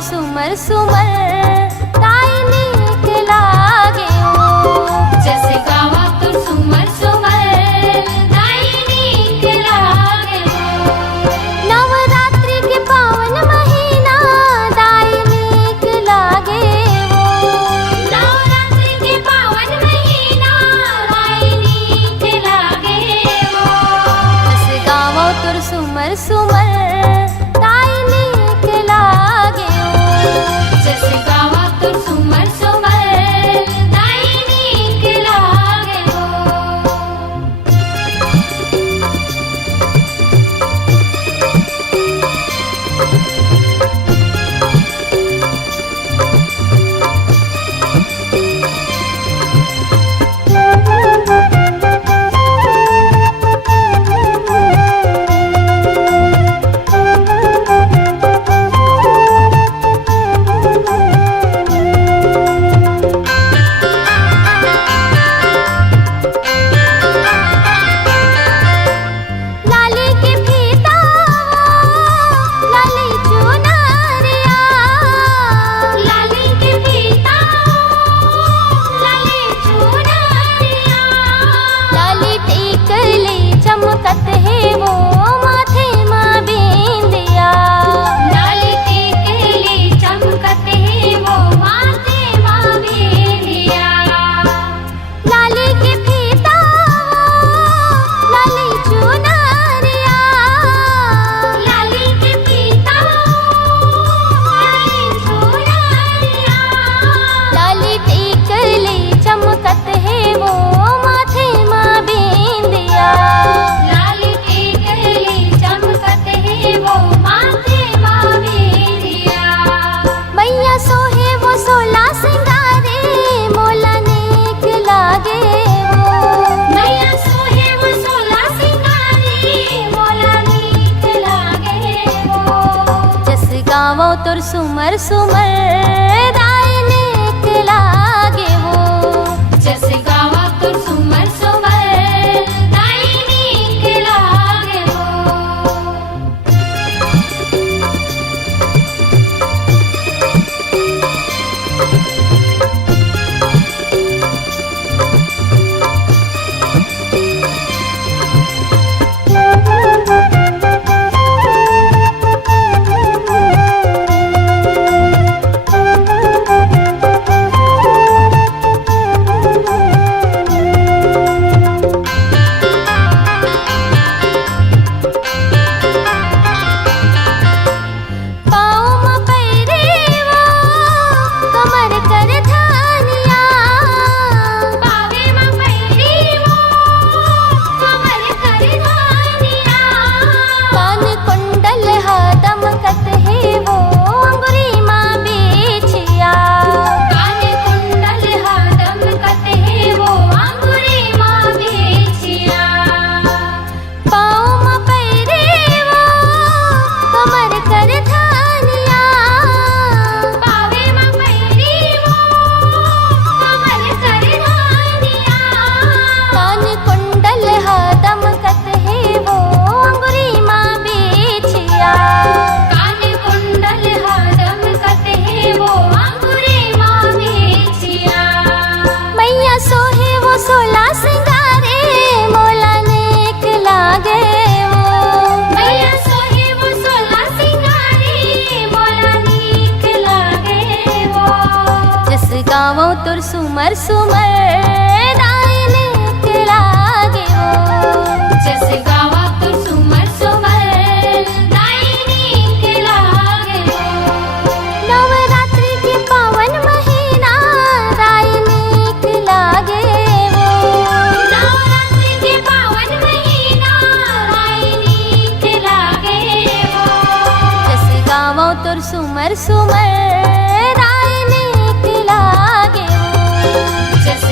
सुमर सुमर ताई नीक लागे ओ। जस गावा तुर सुमर सुमर ताई नीक लागे ओ। नवरात्रि के पावन महीना ताई नीक लागे ओ। नवरात्रि के पावन महीना ताई नीक लागे ओ। जस गावो तुर सुमर सुमर ताई नीक लागे ओ। जस गावा तुर सुमर सुमर ताई नीक लागे ओ। लाली के फीता लाली चुनरिया। लाली के फीता लाली चुनरिया। लाली टिकली चमकत है वो माथे माँ बिंदिया। लाली टिकली चमकत है वो माथे माँ बिंदिया। लाली के फीता लाली चुनरिया। लाली के फीता लाली चुनरिया। लाली टिकली चमकत है वो माथे माँ बिंदिया। लाली टिकली चमकत है वो माथे माँ बिंदिया। मैया सोहे वो सोला सिंगारे मोला नीक लागे वो। मैया सोहे वो सोला सिंगारी मोला नीक लागे वो। जस गावो तुर सुमर सुमर ताई नीक लागे वो। जस गावा तुर सुमर सुमर ताई नीक लागे वो। पाँव में पैरेवा कमर कर धानिया। पावे माँ पैरी वो कमर कर धानिया। कान कुंडल हादम कत है वो अंगुरी माँ बिछिया। कान कुंडल हादम कत है वो अंगुरी माँ बेचिया। पाँव में पैरेवा कमर कर धानिया। पावे माँ पैरी वो कमर कर धानिया। कान कुंडल हादम कत है वो अंगुरी माँ बिछिया। कान कुंडल हादम कत है वो अंगुरी माँ बेचिया। मैया सोहे वो सोला सिंगारे मोला नीक लागे वो। मैया सोहे वो सोला सिंगारी मोला नीक लागे वो। जस गावो तुर सुमर सुमर ताई नीक लागे वो। जस गावा तुर सुमर सुमर ताई नीक लागे वो। नवरात्रि के पावन महीना ताई नीक लागे वो। नवरात्रि के पावन महीना ताई नीक लागे वो। जस गावो तुर सुमर सुमर ताई नीक लागे वो। जस